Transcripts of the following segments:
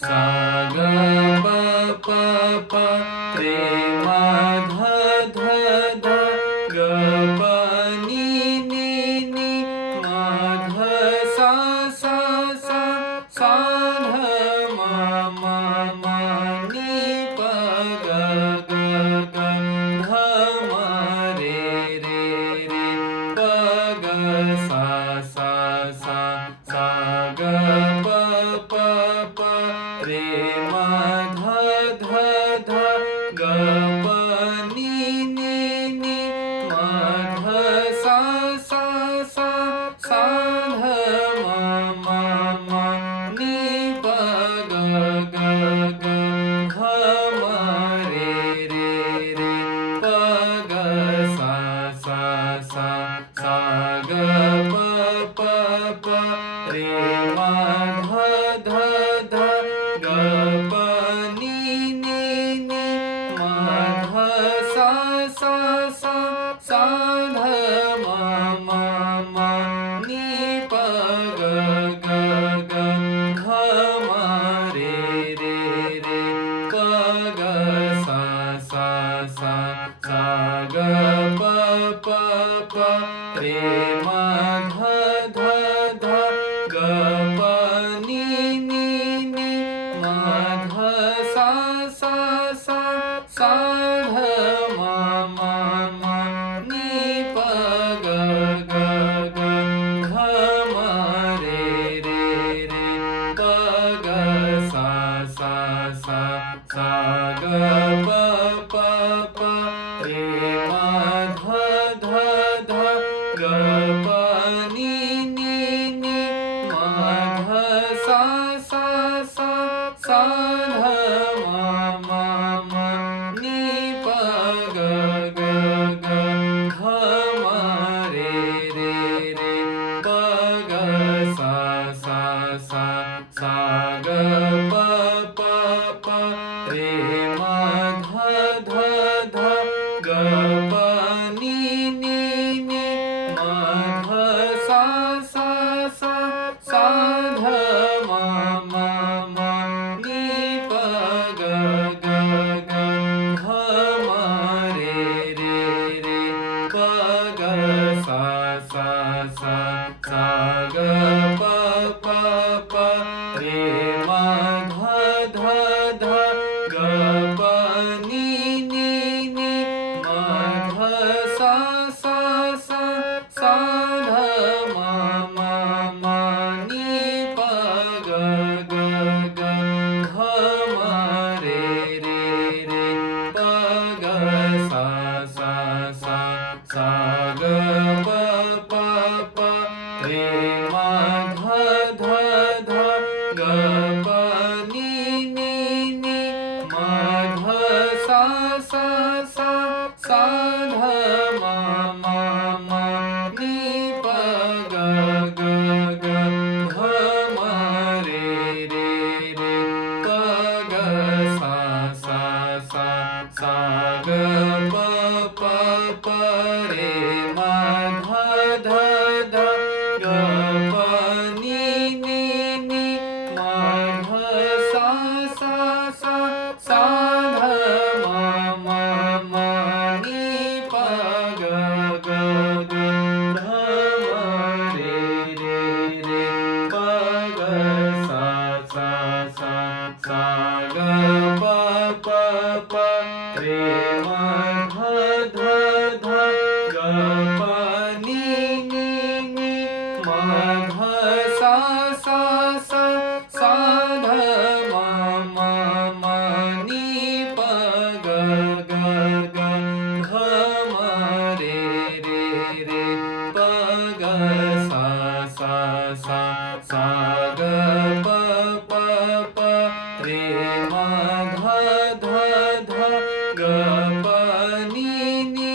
सा ग प प प रे मा ध ध ध ग प नि नि नि मा ध सा सा सा सा ध म म म नि प ग ग ग ध म रे रे रे प ग सा सा सा सा ग प प प रे मा ध ध ध ग प नि नि नि मा ध सा सा सा सा ध म म म नि प ग ग ग ध म रे रे रे प ग सा सा सा सा ग प प प रे मा ध ध ध ग प नि नि नि मा ध सा सा सा सा ध म म म नि प ग ग ग ध म रे रे रे प ग सा सा सा सा ग प प प रे मा ध ध ध ग प नि नि नि मा ध सा सा सा सा ध म म म नि प ग ग ग ध म रे रे रे प ग सा सा सा सा ग प प प रे मा ध ध ध ग प नि नि नि मा ध सा सा सा सा ध म म म नि प ग ग ग ध म रे रे रे प ग सा सा सा सा ग प प प रे मा ध ध ध ग प नि नि नि मा ध सा सा सा सा ध म म म नि प ग ग ग ध म रे रे रे प ग सा सा सा सा ग प प प रे मा ध ध ध ग प नि नि नि मा ध सा सा सा सा ध म म म नि प ग ग ग ध म रे रे रे प ग सा सा सा सा ग प प प रे मा ध ध ध ग प नि नि नि मा ध सा सा सा सा ध म म म नि प ग ग ग ध म रे रे रे प ग सा सा सा सा ग प प प रे मा ध ध ध ग प नि नि नि मा ध सा सा सा सा ध म म म नि प ग ग ग ध म रे रे रे प ग सा सा सा सा ग प प प रे मा ध ध ध ग प नि नि नि मा ध सा सा सा सा ध म म म नि प ग ग ग ध म रे रे रे प ग सा सा सा सा ग प प प रे मा ध ध ध ग प नि नि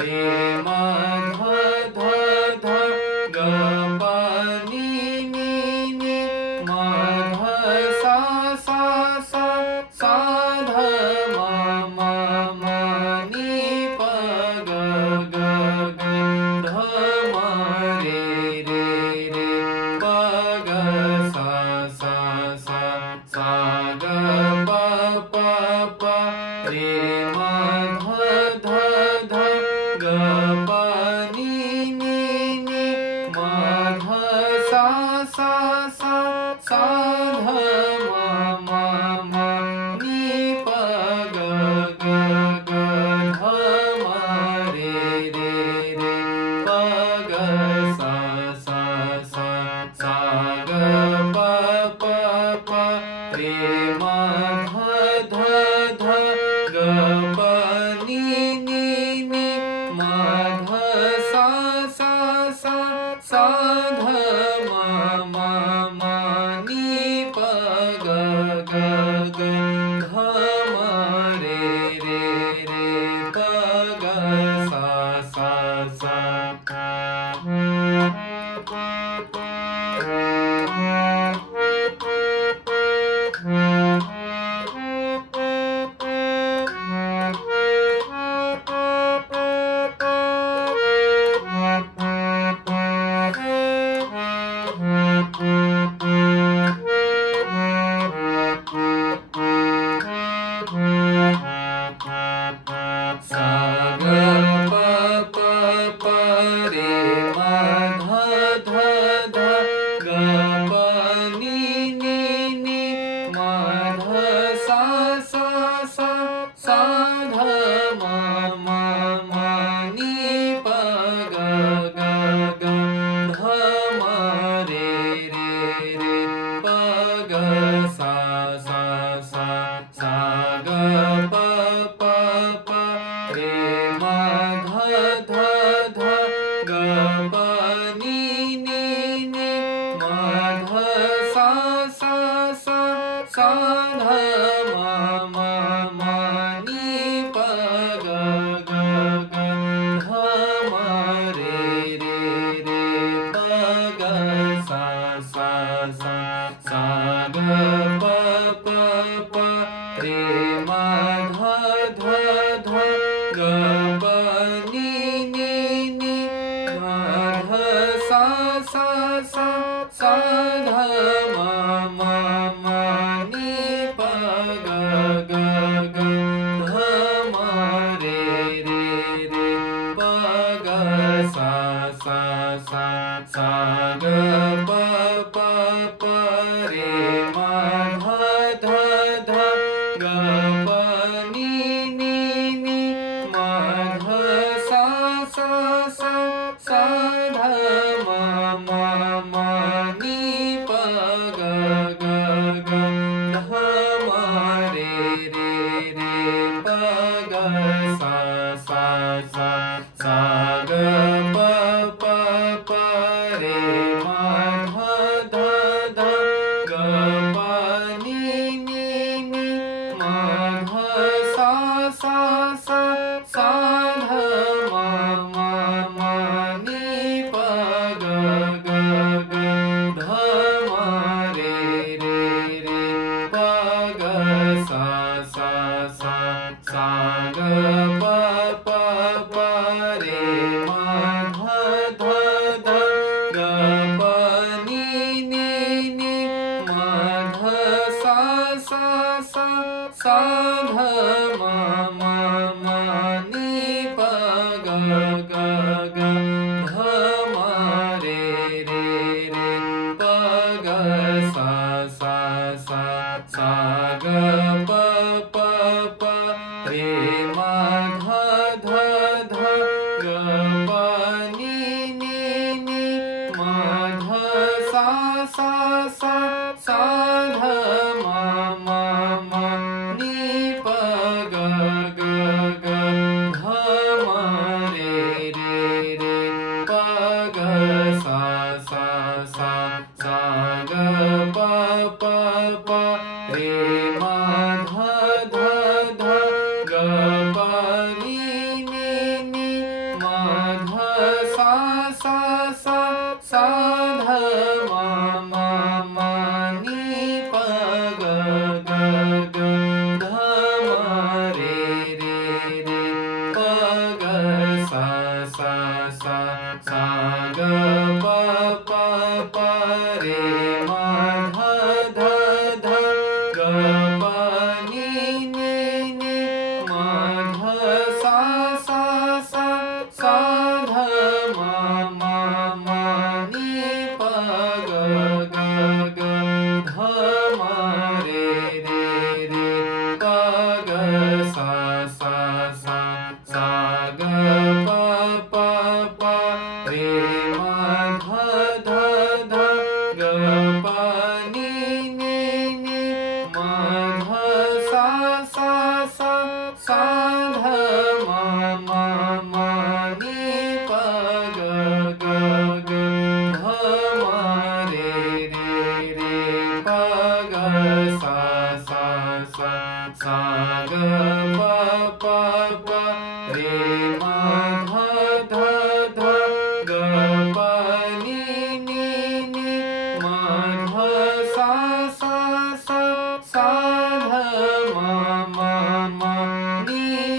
रे म ध ध ध ग प नि नि नि म ध सा सा सा सा ध म म म नि प ग ग ग ध म रे प ग सा सा सा सा ग प प रे म ध ध ध ग प नि नि नि म ध सा सा सा सा ध म म म नि प ग ग ग ध म रे प ग सा सा सा सा ग प रे म ध ध ध ग प नि नि नि म ध सा सा सा सा ध म म म नि प ग ग ग ध म रे प ग सा सा सा सा ग प रे म ध ध ग प नि नि नि म ध सा सा सा सा ध म म म नि प ग ग ग ध म रे प ग सा सा सा सा ग प रे म ध ध ग प नि नि नि म ध सा सा सा सा ध म म म नि प ग ग ग ध म रे प ग सा सा सा सा ग प रे म ध ध ग प नि नि नि म ध सा सा सा सा ध म म म नि प ग ग ग ध म रे प ग सा सा सा सा ग प रे म ध ध ग प नि नि नि म ध सा सा सा सा ध म म म नि प ग ग ग ध म रे प ग सा सा सा सा ग प रे म ध ध ग प नि नि नि म ध सा सा सा सा ध म म म नि प ग ग ग ध म रे प ग सा सा सा सा ग प रे म ध ध ग प नि नि नि म ध सा सा सा सा ध म म म नि प ग ग ग ध म रे प ग सा सा सा सा ग प रे म ध ध ग प नि नि नि म ध सा सा सा सा ध म म म नि प ग ग ग ध म रे प ग सा सा सा सा ग प रे म ध ध ग प प रे म ध ध ध ग प नि नि नि म ध सा सा सा सा ध म म म नि